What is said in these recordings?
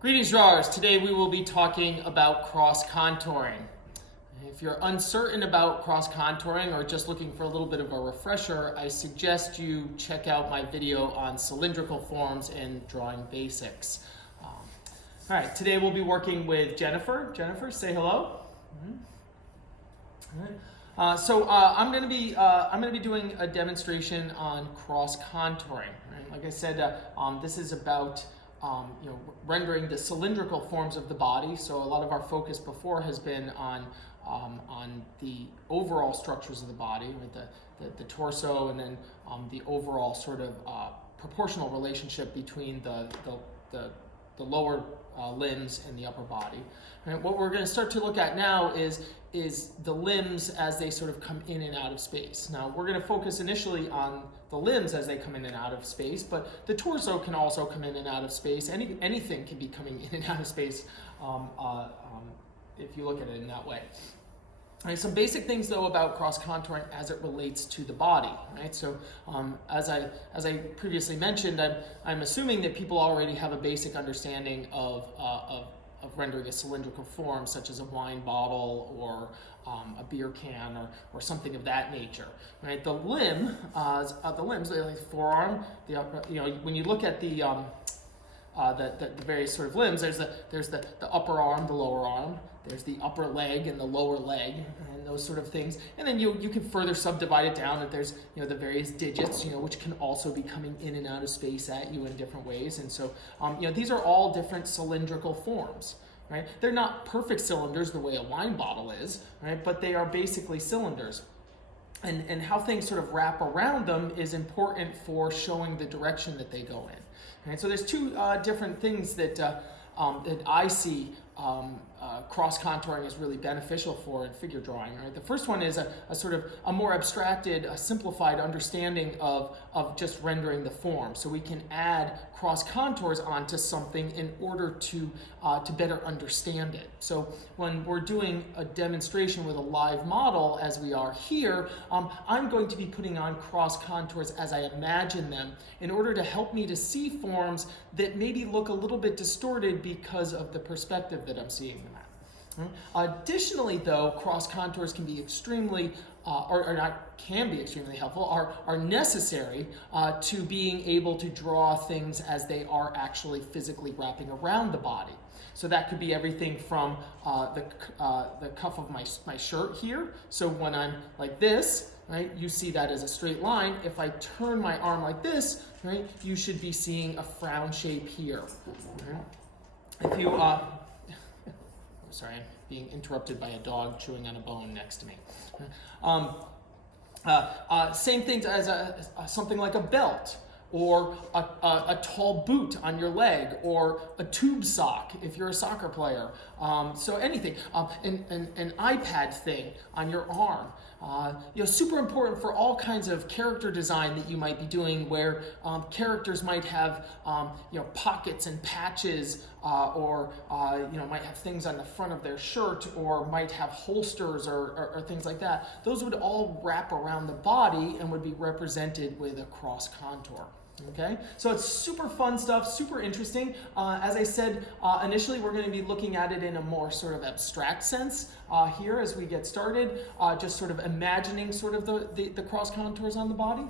Greetings, drawers. Today we will be talking about cross-contouring. If you're uncertain about cross-contouring or just looking for a little bit of a refresher, I suggest you check out my video on cylindrical forms and drawing basics. All right, today we'll be working with Jennifer. Jennifer, say hello. All right. I'm going to be doing a demonstration on cross-contouring. Right? Like I said, this is about rendering the cylindrical forms of the body. So a lot of our focus before has been on the overall structures of the body, right? The torso, and then the overall sort of proportional relationship between the lower limbs and the upper body. And what we're going to start to look at now is the limbs as they sort of come in and out of space. Now we're going to focus initially on the limbs as they come in and out of space, but the torso can also come in and out of space. Anything can be coming in and out of space if you look at it in that way. Right, some basic things though about cross-contouring as it relates to the body. Right, so as I previously mentioned, I'm assuming that people already have a basic understanding of rendering a cylindrical form, such as a wine bottle or a beer can or something of that nature. Right, the limbs, the forearm, when you look at the various sort of limbs, there's the upper arm, the lower arm, there's the upper leg and the lower leg, and those sort of things. And then you can further subdivide it down that there's the various digits, which can also be coming in and out of space at you in different ways. And so these are all different cylindrical forms. Right? They're not perfect cylinders the way a wine bottle is, right? But they are basically cylinders. And how things sort of wrap around them is important for showing the direction that they go in. Right? So there's two different things that I see cross-contouring is really beneficial for in figure drawing. Right? The first one is a sort of a more abstracted, simplified understanding of just rendering the form. So we can add cross-contours onto something in order to better understand it. So when we're doing a demonstration with a live model, as we are here, I'm going to be putting on cross-contours as I imagine them in order to help me to see forms that maybe look a little bit distorted because of the perspective that I'm seeing them at. Additionally, though, cross contours can be extremely, can be extremely helpful, are necessary to being able to draw things as they are actually physically wrapping around the body. So that could be everything from the cuff of my shirt here. So when I'm like this, right, you see that as a straight line. If I turn my arm like this, right, you should be seeing a frown shape here. If you sorry, I'm being interrupted by a dog chewing on a bone next to me. Same things as something like a belt, or a tall boot on your leg, or a tube sock if you're a soccer player. So anything, an iPad thing on your arm. Super important for all kinds of character design that you might be doing, where characters might have pockets and patches, or might have things on the front of their shirt, or might have holsters or things like that. Those would all wrap around the body and would be represented with a cross contour. Okay, so it's super fun stuff, super interesting. As I said, initially we're going to be looking at it in a more sort of abstract sense here as we get started, just sort of imagining sort of the cross contours on the body.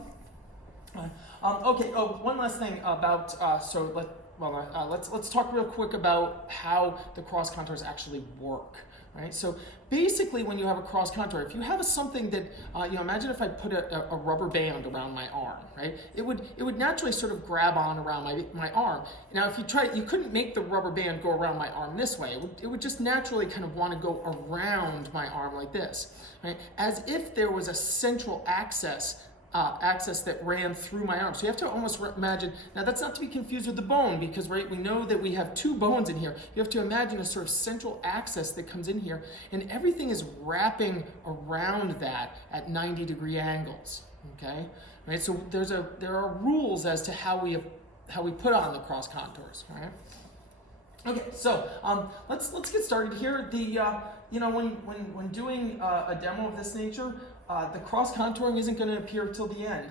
Okay, one last thing about, let's talk real quick about how the cross contours actually work. Right, so basically when you have a cross contour, if you have something that, imagine if I put a rubber band around my arm, right? It would naturally sort of grab on around my arm. Now if you try, you couldn't make the rubber band go around my arm this way. It would just naturally kind of want to go around my arm like this, right? As if there was a central axis that ran through my arm. So you have to almost imagine, now that's not to be confused with the bone, because right, we know that we have two bones in here. You have to imagine a sort of central axis that comes in here, and everything is wrapping around that at 90-degree angles. Okay, right? So there are rules as to how we put on the cross contours. Right? Okay, so let's get started here. When doing a demo of this nature, the cross contouring isn't going to appear till the end.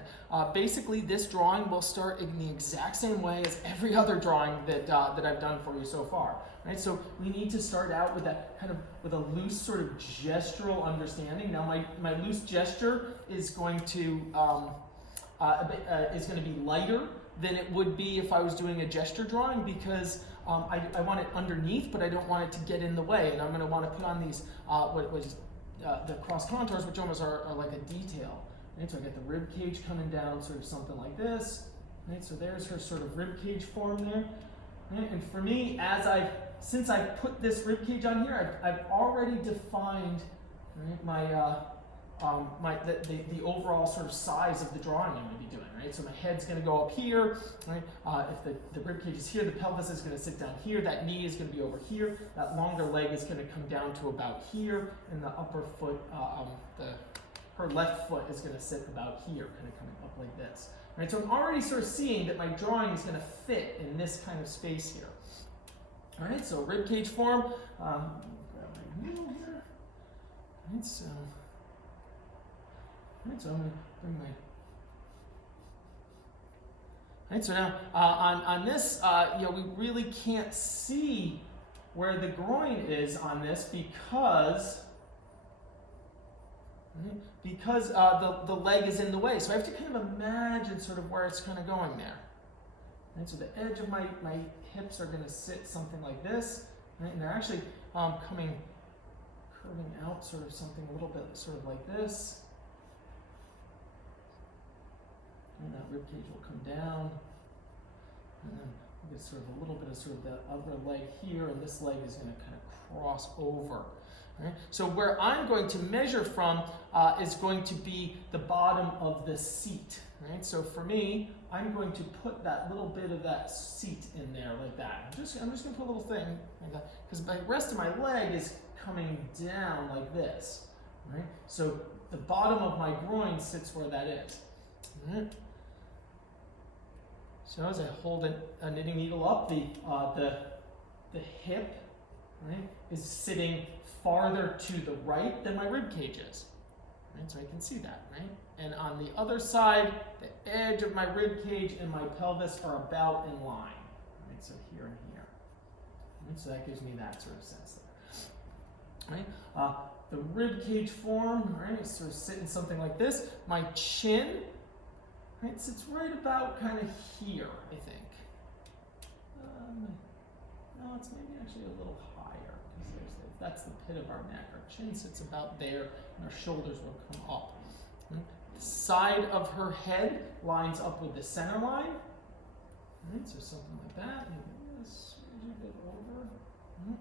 Basically, this drawing will start in the exact same way as every other drawing that I've done for you so far. Right? So we need to start out with that kind of with a loose sort of gestural understanding. Now, my loose gesture is going to be lighter than it would be if I was doing a gesture drawing, because I want it underneath, but I don't want it to get in the way, and I'm going to want to put on these the cross contours, which almost are like a detail. Right? So I get the rib cage coming down, sort of something like this. Right? So there's her sort of rib cage form there. Right? And for me, since I've put this rib cage on here, I've already defined, right, the overall sort of size of the drawing I'm going to be doing. Right? So my head's going to go up here. Right? If the rib cage is here, the pelvis is going to sit down here. That knee is going to be over here. That longer leg is going to come down to about here, and the upper foot, her left foot is going to sit about here, kind of coming up like this. Right? So I'm already sort of seeing that my drawing is going to fit in this kind of space here. All right, so rib cage form. Grab my wheel here. All right, so I'm going to bring my. All right, so now on this, we really can't see where the groin is on this because the leg is in the way. So I have to kind of imagine sort of where it's kind of going there. Right, so the edge of my hips are going to sit something like this, right? And they're actually curving out sort of something a little bit sort of like this. And that rib cage will come down, and then we get sort of a little bit of sort of the other leg here, and this leg is going to kind of cross over. Right? So where I'm going to measure from is going to be the bottom of the seat. Right? So for me, I'm going to put that little bit of that seat in there like that. I'm just going to put a little thing like that, because the rest of my leg is coming down like this. Right? So the bottom of my groin sits where that is. Right? So as I hold a knitting needle up, the hip, right, is sitting farther to the right than my rib cage is. Right? So I can see that, right? And on the other side, the edge of my rib cage and my pelvis are about in line. Right? So here and here. Right? So that gives me that sort of sense there. Right? The rib cage form, right, is sort of sitting something like this. My chin, right, sits right about kind of here, I think. No, it's maybe actually a little higher, because that's the pit of our neck. Our chin sits about there, and our shoulders will come up. Right? The side of her head lines up with the center line. Right? So something like that. Maybe this a bit over. Right?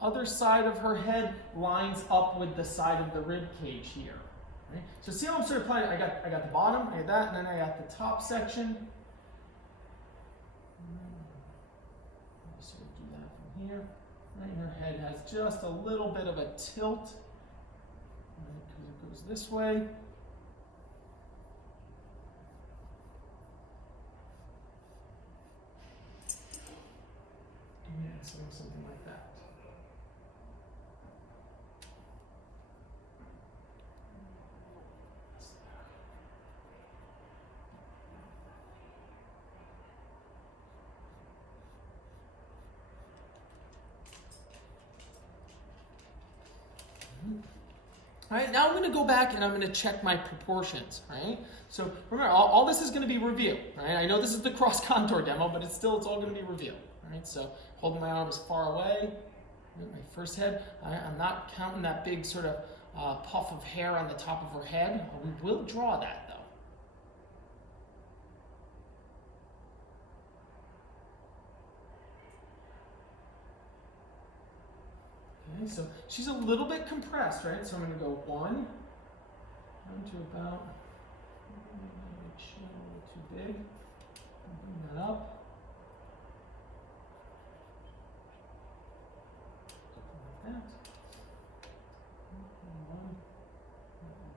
Other side of her head lines up with the side of the rib cage here. Right? So see how I'm sort of playing? I got the bottom, I got that, and then I got the top section. I'll sort of do that from here. Right? Her head has just a little bit of a tilt, right? Because it goes this way. Yeah, so something like that. All right, now I'm going to go back and I'm going to check my proportions, right? So remember, all this is going to be review, right? I know this is the cross contour demo, but it's all going to be review, right? So holding my arm as far away, my first head. I'm not counting that big sort of puff of hair on the top of her head. We will draw that though. Okay, so she's a little bit compressed, right? So I'm going to go one to about, chin a little too big. Bring that up. Something like that. One,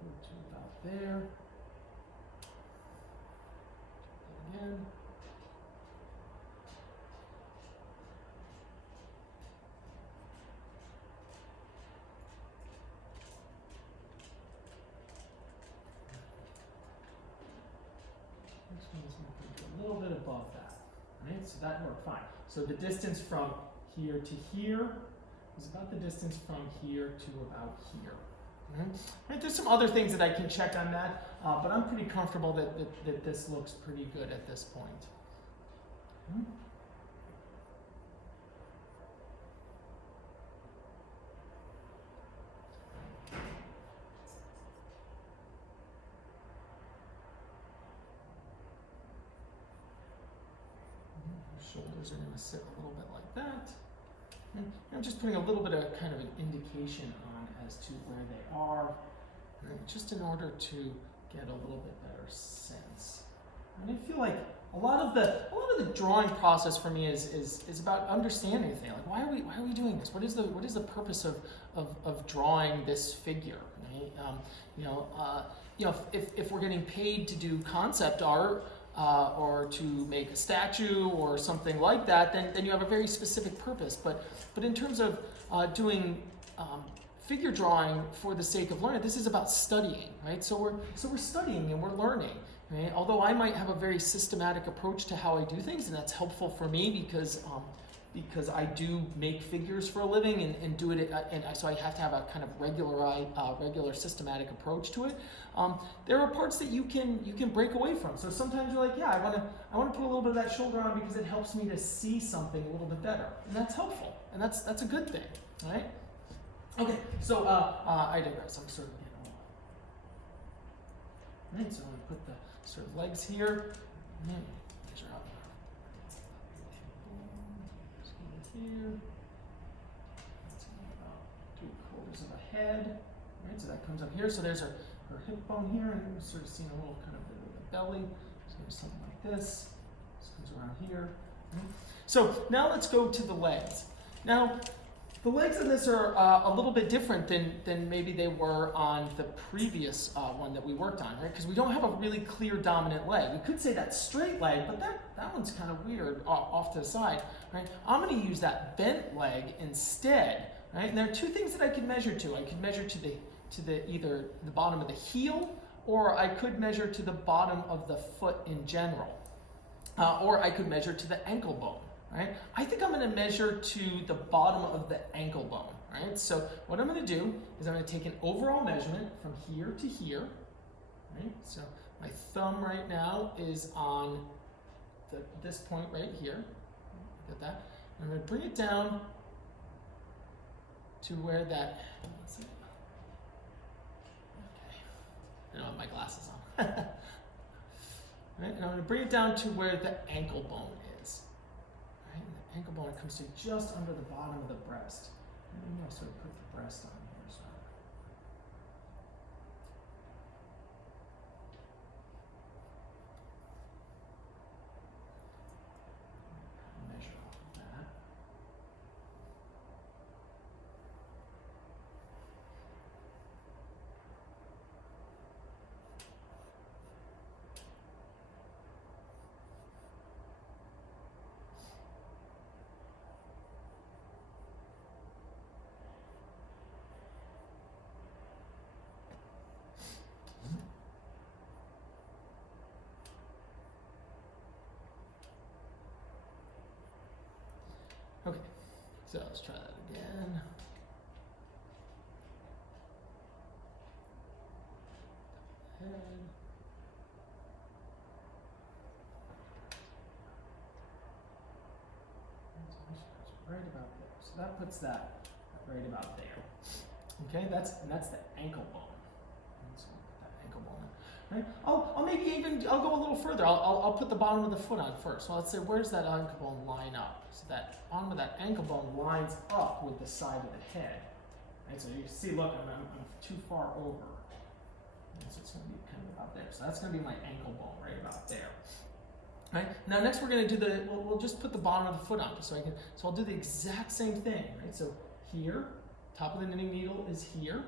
go to about there. Again. little bit above that, right? So that worked fine. So the distance from here to here is about the distance from here to about here. Right, there's some other things that I can check on that, but I'm pretty comfortable that this looks pretty good at this point. Shoulders are going to sit a little bit like that. And I'm just putting a little bit of kind of an indication on as to where they are, just in order to get a little bit better sense. And I feel like a lot of the drawing process for me is about understanding the thing. Like, why are we doing this? What is the purpose of drawing this figure? Right? If we're getting paid to do concept art, or to make a statue or something like that, then you have a very specific purpose. But in terms of doing figure drawing for the sake of learning, this is about studying, right? So we're studying and we're learning. Right? Although I might have a very systematic approach to how I do things, and that's helpful for me because I do make figures for a living and do it, so I have to have a kind of regular systematic approach to it. There are parts that you can break away from. So sometimes you're like, yeah, I want to put a little bit of that shoulder on because it helps me to see something a little bit better, and that's helpful, and that's a good thing, right? Okay, so I digress. I'm sort of getting old. Right, so I'm going to put the sort of legs here. Measure out. Here. That's about 3/4 of a head. Right, so that comes up here. So there's her hip bone here, and we're sort of seeing a little kind of bit of the belly. So there's something like this. This comes around here. Right. So now let's go to the legs. Now, the legs in this are a little bit different than maybe they were on the previous one that we worked on, right? Because we don't have a really clear dominant leg. We could say that straight leg, but that one's kind of weird off to the side, right? I'm going to use that bent leg instead, right? And there are two things that I can measure to. I could measure to the either the bottom of the heel, or I could measure to the bottom of the foot in general, or I could measure to the ankle bone. Right? I think I'm going to measure to the bottom of the ankle bone. Right? So what I'm going to do is I'm going to take an overall measurement from here to here. Right? So my thumb right now is on this point right here. Get that? I'm going to bring it down to where that. Let's see. Okay. I don't have my glasses on. Right? And I'm going to bring it down to where the ankle bone is. Right? And the ankle bone comes to just under the bottom of the breast. And maybe I'll sort of put the breast on here. So. Measure off of that. Okay, so let's try that again. Head. Right about there. So that puts that right about there. Okay, that's the ankle bone. So that ankle bone. Right? I'll go a little further. I'll put the bottom of the foot on first. So let's say, where's that ankle bone line up? So that bottom of that ankle bone lines up with the side of the head. Right? So you can see, look, I'm too far over. And so it's going to be kind of about there. So that's going to be my ankle bone right about there. Right? Now next we're going to do we'll just put the bottom of the foot on, so I'll do the exact same thing. Right? So here, top of the knitting needle is here.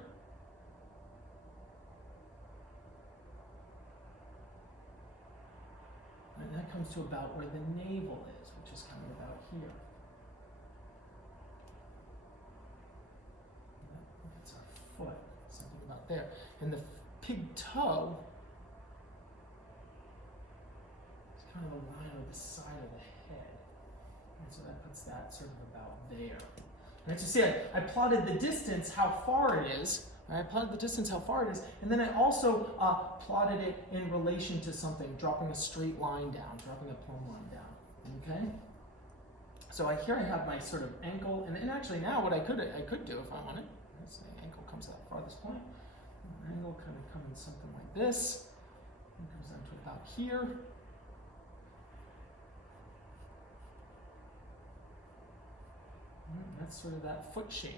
And that comes to about where the navel is, which is kind of about here. That's our foot, something about there. And the pig toe is kind of align with the side of the head. And so that puts that sort of about there. Right, so see, I plotted the distance, how far it is. Right? I plotted the distance, how far it is, and then I also plotted it in relation to something, dropping a straight line down, dropping a plumb line down. Okay. So here I have my sort of ankle, and actually now what I could do if I wanted, let's say ankle comes to that farthest point, angle kind of comes something like this, and comes down to about here. That's sort of that foot shape.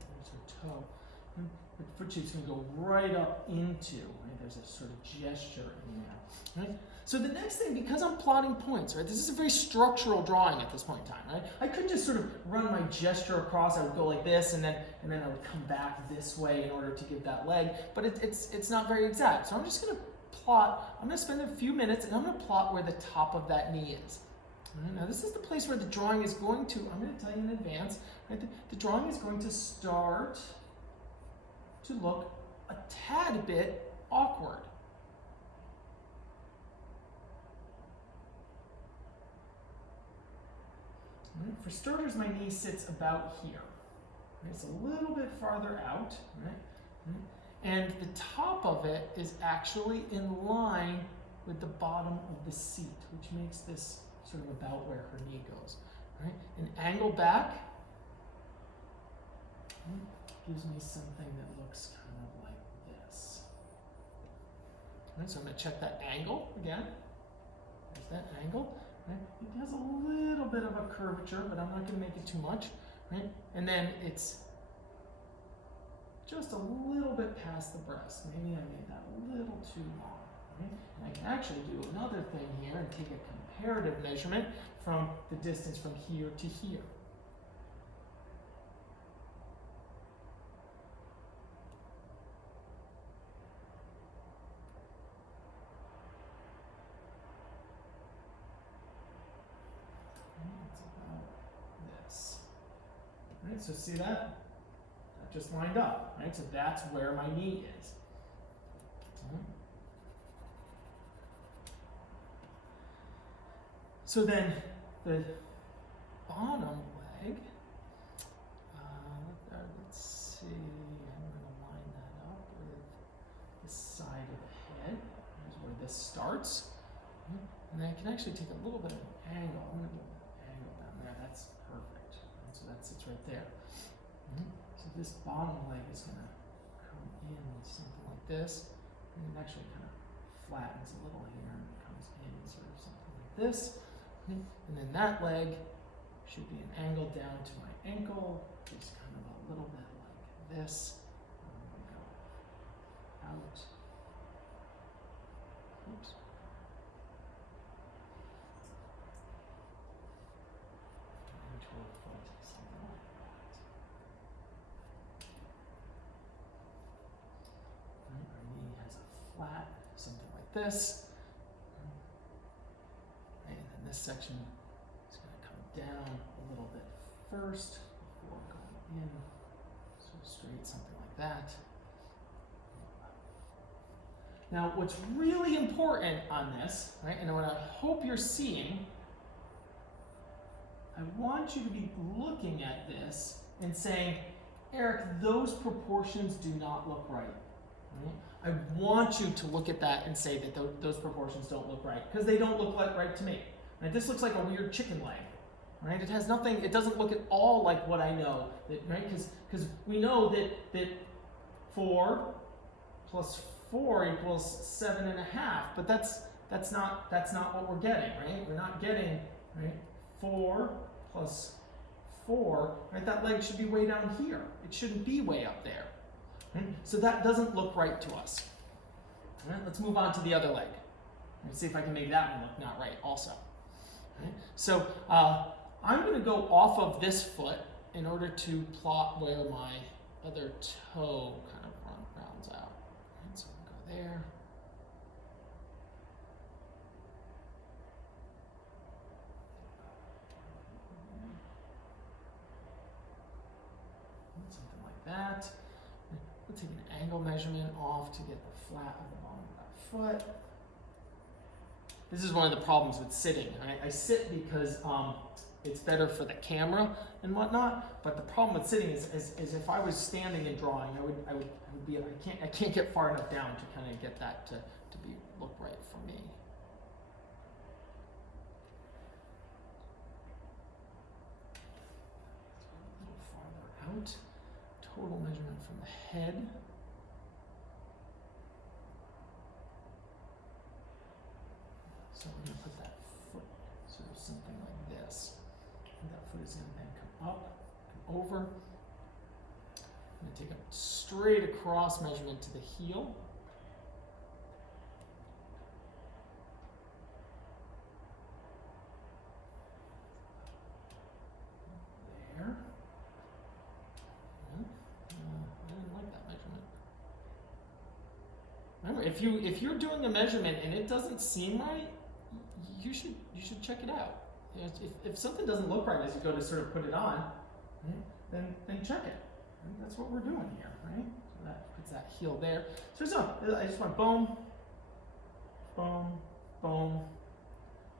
There's her toe. And the foot shape's going to go right up into, right? There's a sort of gesture in there, right? So the next thing, because I'm plotting points, right? This is a very structural drawing at this point in time, right? I could just sort of run my gesture across. I would go like this, and then I would come back this way in order to give that leg. But it's not very exact. So I'm just going to plot. I'm going to spend a few minutes, and I'm going to plot where the top of that knee is. Right? Now this is the place where the drawing is going to. I'm going to tell you in advance. Right? The drawing is going to start to look a tad bit awkward. Right. For starters, my knee sits about here. Right. It's a little bit farther out, right? Right. And the top of it is actually in line with the bottom of the seat, which makes this sort of about where her knee goes. Right. An angle back gives me something that looks kind of like this. Right. So I'm going to check that angle again. There's that angle. Right? It has a little bit of a curvature, but I'm not going to make it too much. Right? And then it's just a little bit past the breast. Maybe I made that a little too long. Right? And I can actually do another thing here and take a comparative measurement from the distance from here to here. Right, so see that? That just lined up, right? So that's where my knee is. So then the bottom leg, let's see, I'm going to line that up with the side of the head. Here's where this starts. And then I can actually take a little bit of an angle. I'm going to do an angle down there. That's perfect. So that sits right there. So this bottom leg is going to come in with something like this. And it actually kind of flattens a little here and comes in sort of something like this. And then that leg should be an angle down to my ankle. It's kind of a little bit like this. I'm going to go out. Oops. Flat, something like this. And then this section is going to come down a little bit first before going in. So straight, something like that. Now, what's really important on this, right, and what I hope you're seeing, I want you to be looking at this and saying, Eric, those proportions do not look right. Right? I want you to look at that and say that those proportions don't look right, because they don't look like right to me. Right? This looks like a weird chicken leg. Right? It has nothing. It doesn't look at all like what I know. That, right? Because we know that 4 plus 4 equals 7.5. But that's not what we're getting. Right? We're not getting, right, 4 plus 4. Right? That leg should be way down here. It shouldn't be way up there. Right? So that doesn't look right to us. All right, let's move on to the other leg. Let's see if I can make that one look not right also. All right, so I'm going to go off of this foot in order to plot where my other toe kind of rounds out. All right, so I'll go there. something like that. We'll take an angle measurement off to get the flat of the bottom of that foot. This is one of the problems with sitting. I sit because it's better for the camera and whatnot. But the problem with sitting is if I was standing and drawing, I would be I can't get far enough down to kind of get that to look right for me. A little farther out. Total measurement from the head. So we're going to put that foot sort of something like this. And that foot is going to then come up, come over. I'm going to take a straight across measurement to the heel. There. I didn't like that measurement. Remember, if you're doing a measurement and it doesn't seem right, you should check it out. You know, if something doesn't look right as you go to sort of put it on, right, then check it. Right? That's what we're doing here, right? So that puts that heel there. So I just went boom, boom, boom,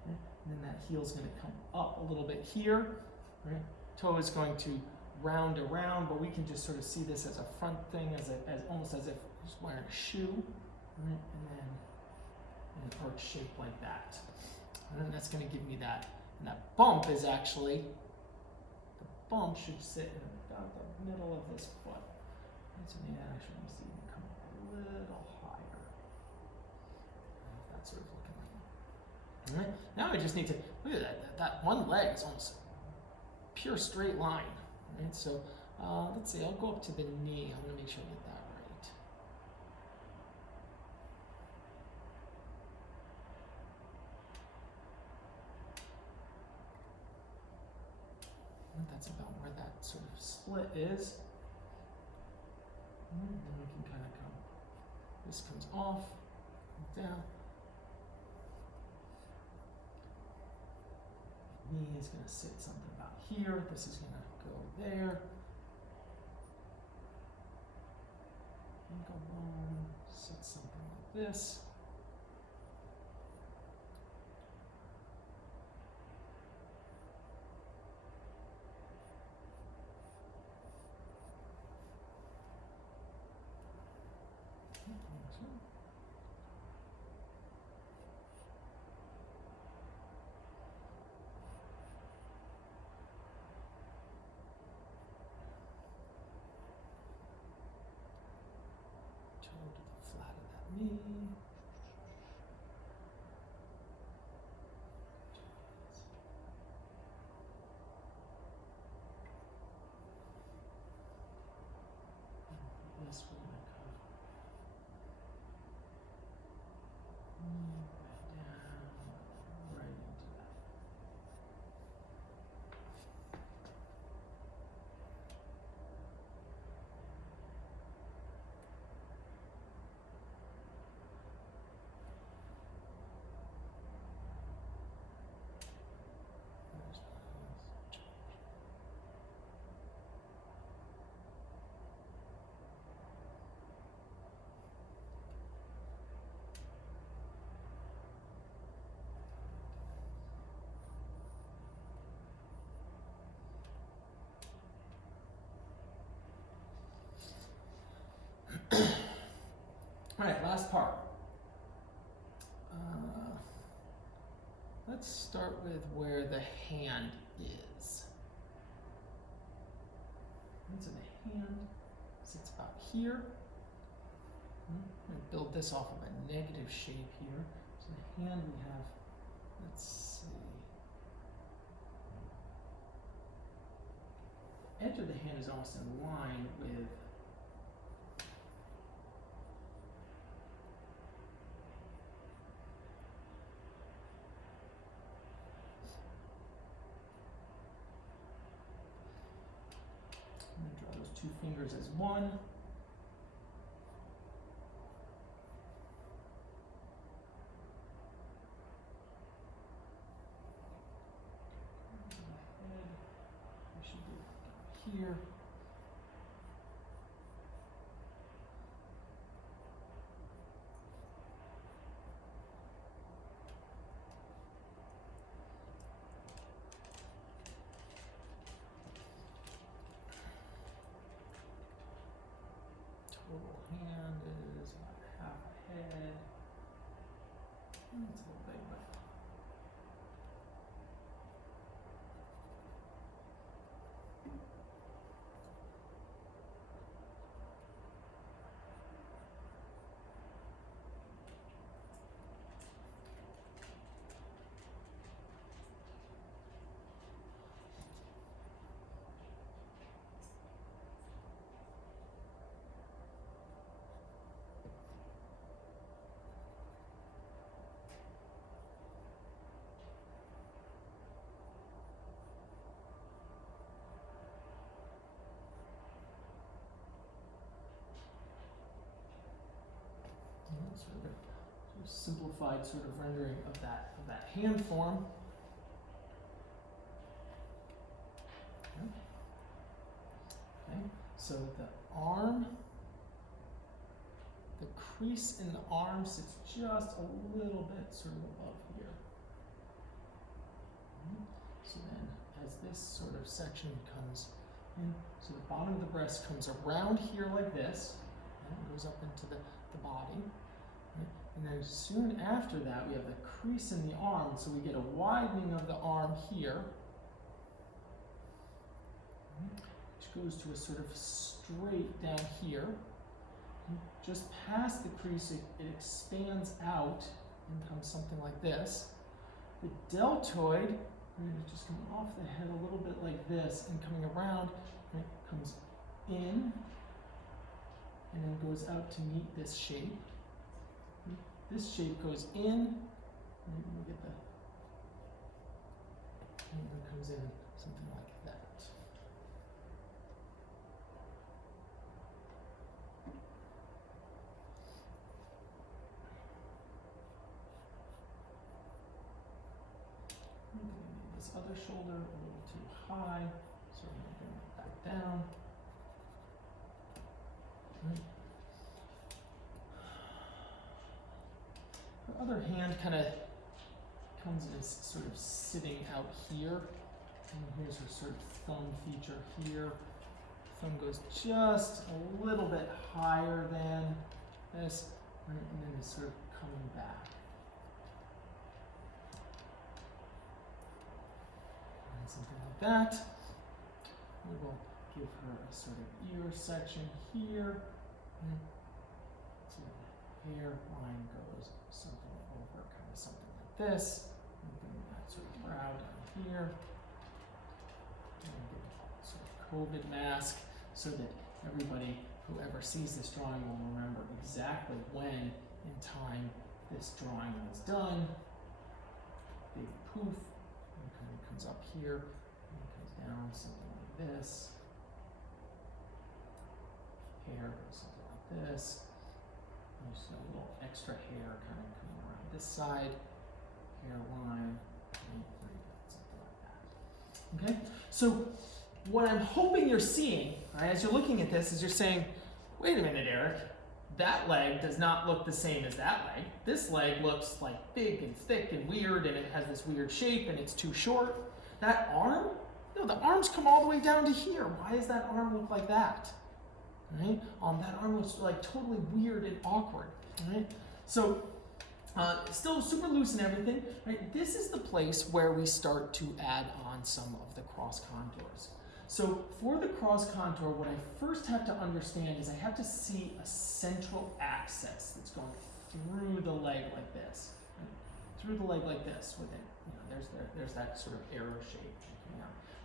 okay? And then that heel's going to come up a little bit here, right? Toe is going to round around, but we can just sort of see this as a front thing, as almost as if just wearing a shoe, right? And then an arch shape like that. And then that's going to give me that. And that bump is actually, the bump should sit in about the middle of this foot. And so maybe that actually needs to even come up a little higher. That's sort of looking like that. All right. Now I just need to, look at that. That one leg is almost pure straight line. All right. So let's see, I'll go up to the knee. I'm going to make sure I get that right. That's about where that sort of split is. And then we can kind of come, this comes off, down. Knee is going to sit something about here. This is going to go there. Ankle bone, sit something like this. Toe to the flat of that knee. This we're going to kind of down, right into that. All right, last part. Let's start with where the hand is. And so the hand sits about here. I'm going to build this off of a negative shape here. So the hand we have, let's see. The edge of the hand is almost in line with two fingers as one. We should do it here. total hand is about half a head. It's a little big, but sort of a simplified sort of rendering of that hand form. Okay, so the arm, the crease in the arm sits just a little bit sort of above here. So then as this sort of section comes in, so the bottom of the breast comes around here like this, and it goes up into the body. Right? And then soon after that, we have the crease in the arm, so we get a widening of the arm here, which goes to a sort of straight down here. And just past the crease, it expands out and becomes something like this. The deltoid, just coming off the head a little bit like this and coming around, right, comes in and then goes out to meet this shape. This shape goes in, and we get and it comes in something like that. This other shoulder a little too high, so I'm going to bring it back down. Right. The other hand kind of comes and is sort of sitting out here. And here's her sort of thumb feature here. Thumb goes just a little bit higher than this, right, and then it's sort of coming back. And something like that. We will give her a sort of ear section here. So the hairline goes something over, kind of something like this. And bring that sort of brow down here. And give a sort of COVID mask so that everybody, whoever sees this drawing, will remember exactly when in time this drawing was done. Big poof, and kind of comes up here, and comes down, something like this. Hair goes something like this. There's a little extra hair kind of coming around this side, hairline, something like that. Okay, so what I'm hoping you're seeing, right, as you're looking at this, is you're saying, wait a minute, Eric, that leg does not look the same as that leg. This leg looks like big and thick and weird, and it has this weird shape, and it's too short. That arm, no, the arms come all the way down to here. Why does that arm look like that? Right? That arm looks like totally weird and awkward. Right? So, still super loose and everything. Right? This is the place where we start to add on some of the cross contours. So for the cross contour, what I first have to understand is I have to see a central axis that's going through the leg like this. Right? Through the leg like this. With it, there's that sort of arrow shape.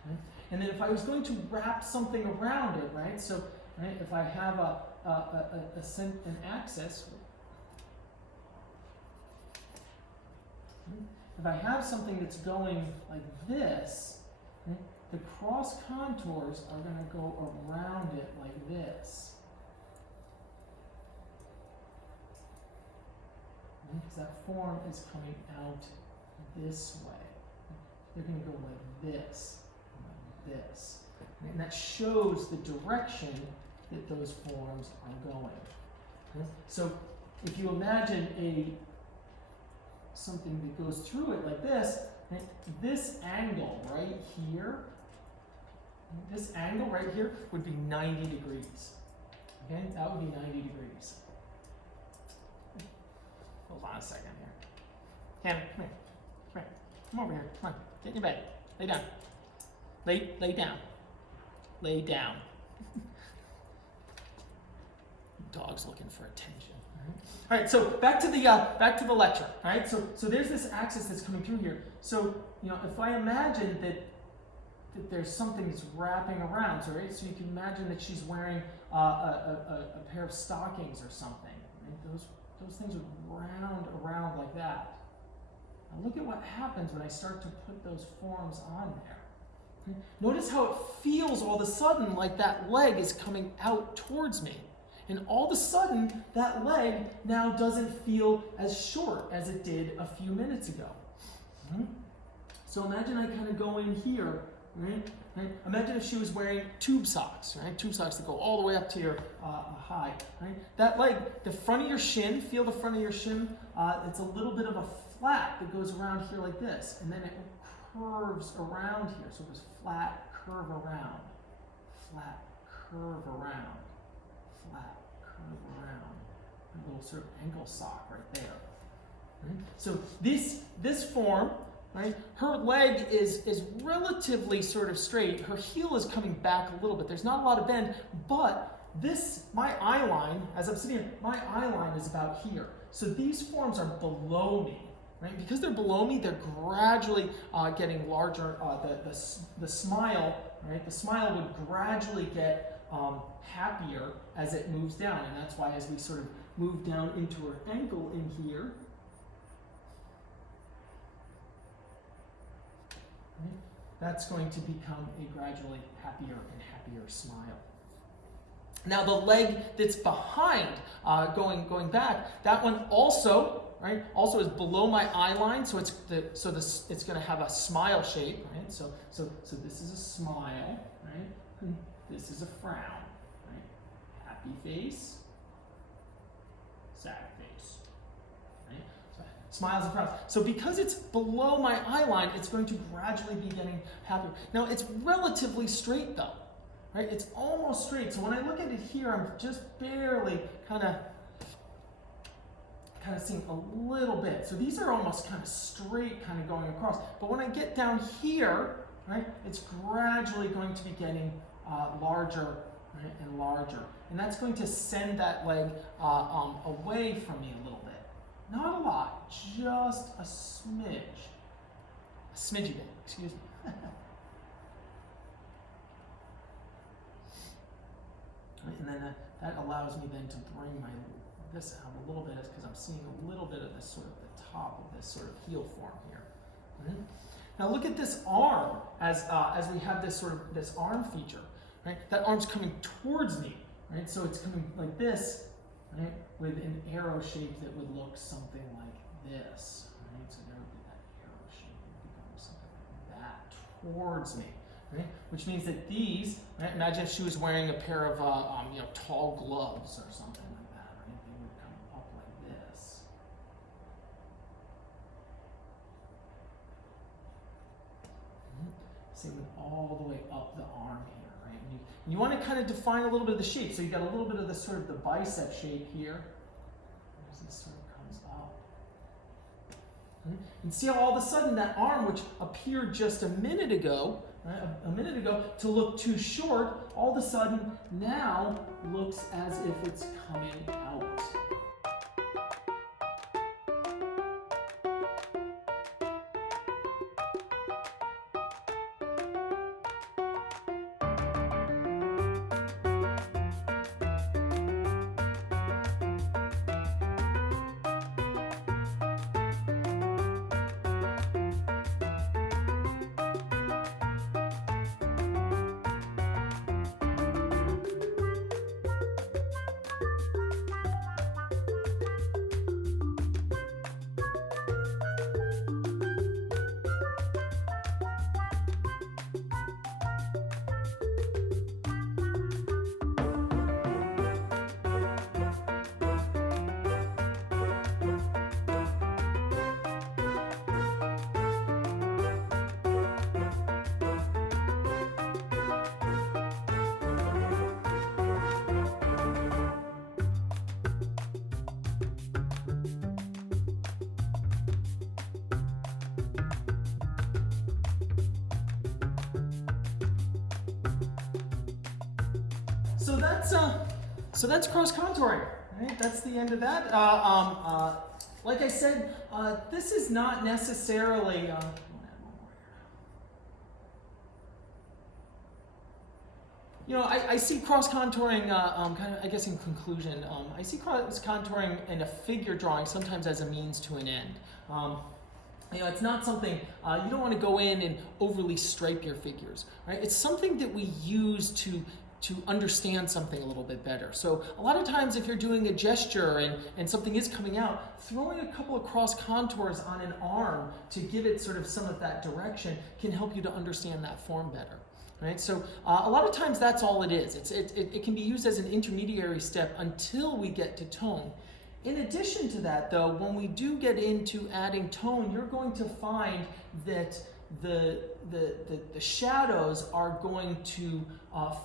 Right? And then if I was going to wrap something around it, right? So right, if I have an axis, if I have something that's going like this, right, the cross contours are going to go around it like this. Because that form is coming out this way. They're going to go like this, and like this. And that shows the direction that those forms are going. Okay? So if you imagine something that goes through it like this, right, this angle right here would be 90 degrees. Okay, that would be 90 degrees. Hold on a second here. Hannah, come here. Come here. Come over here. Come on. Get in your bed. Lay down. Lay down. Lay down. Dog's looking for attention. All right, so back to the lecture. All right, so there's this axis that's coming through here. So if I imagine that there's something that's wrapping around, so right, so you can imagine that she's wearing a pair of stockings or something. Right? Those things would round around like that. Now look at what happens when I start to put those forms on there. Okay? Notice how it feels all of a sudden like that leg is coming out towards me. And all of a sudden, that leg now doesn't feel as short as it did a few minutes ago. Mm-hmm. So imagine I kind of go in here, right? Imagine if she was wearing tube socks, right? Tube socks that go all the way up to your high, right? That leg, the front of your shin, feel the front of your shin, it's a little bit of a flat that goes around here like this, and then it curves around here. So it goes flat, curve around, flat, curve around, flat, curve around. A little sort of ankle sock right there. Right? So this form, right? Her leg is relatively sort of straight. Her heel is coming back a little bit. There's not a lot of bend, but my eye line, as I'm sitting here, my eye line is about here. So these forms are below me, right? Because they're below me, they're gradually getting larger. The smile, right? The smile would gradually get happier as it moves down, and that's why as we sort of move down into her ankle in here, right, that's going to become a gradually happier and happier smile. Now the leg that's behind, going back, that one also, right, also is below my eye line, so it's going to have a smile shape, right? So this is a smile, right? This is a frown, right? Happy face, sad face, right? So smiles and frowns. So because it's below my eye line, it's going to gradually be getting happier. Now it's relatively straight though, right? It's almost straight. So when I look at it here, I'm just barely kind of seeing a little bit. So these are almost kind of straight, kind of going across. But when I get down here, right, it's gradually going to be getting larger, right, and larger. And that's going to send that leg away from me a little bit. Not a lot, just a smidge. A smidgy bit, excuse me. Right, and then that allows me then to bring this out a little bit, because I'm seeing a little bit of this sort of the top of this sort of heel form here. Mm-hmm. Now look at this arm as we have this sort of this arm feature. Right? That arm's coming towards me, right? So it's coming like this, right? With an arrow shape that would look something like this, right? So there would be that arrow shape, it would become something like that towards me, right? Which means that these, right? Imagine if she was wearing a pair of, tall gloves or something like that, right? They would come up like this. Same with all the way up the arm here. And you want to kind of define a little bit of the shape. So you got a little bit of the sort of the bicep shape here. As this sort of comes up. And see how all of a sudden that arm, which appeared just a minute ago, right, a minute ago, to look too short, all of a sudden now looks as if it's coming out. So that's cross contouring. Right? That's the end of that. Like I said, this is not necessarily. I see cross-contouring, kind of, I guess in conclusion, I see cross-contouring in a figure drawing sometimes as a means to an end. It's not something, you don't want to go in and overly stripe your figures, right? It's something that we use to understand something a little bit better. So a lot of times if you're doing a gesture and something is coming out, throwing a couple of cross contours on an arm to give it sort of some of that direction can help you to understand that form better. Right? So a lot of times that's all it is. It can be used as an intermediary step until we get to tone. In addition to that, though, when we do get into adding tone, you're going to find that the shadows are going to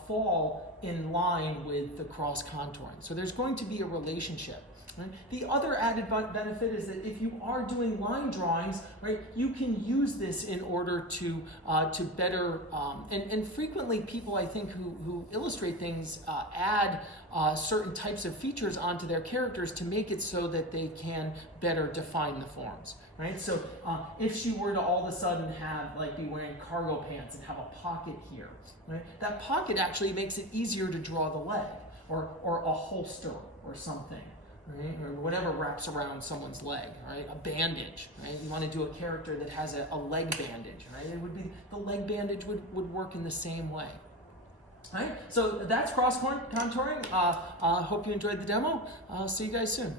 fall in line with the cross contouring. So there's going to be a relationship. Right? The other added benefit is that if you are doing line drawings, right, you can use this in order to better, and frequently people I think who illustrate things add certain types of features onto their characters to make it so that they can better define the forms. Right? So if she were to all of a sudden be wearing cargo pants and have a pocket here, right, that pocket actually makes it easier to draw the leg or a holster or something. Right? Or whatever wraps around someone's leg, right? A bandage, right? You want to do a character that has a leg bandage, right? It would be, the leg bandage would work in the same way. Right? So that's cross contouring. Hope you enjoyed the demo. I'll see you guys soon.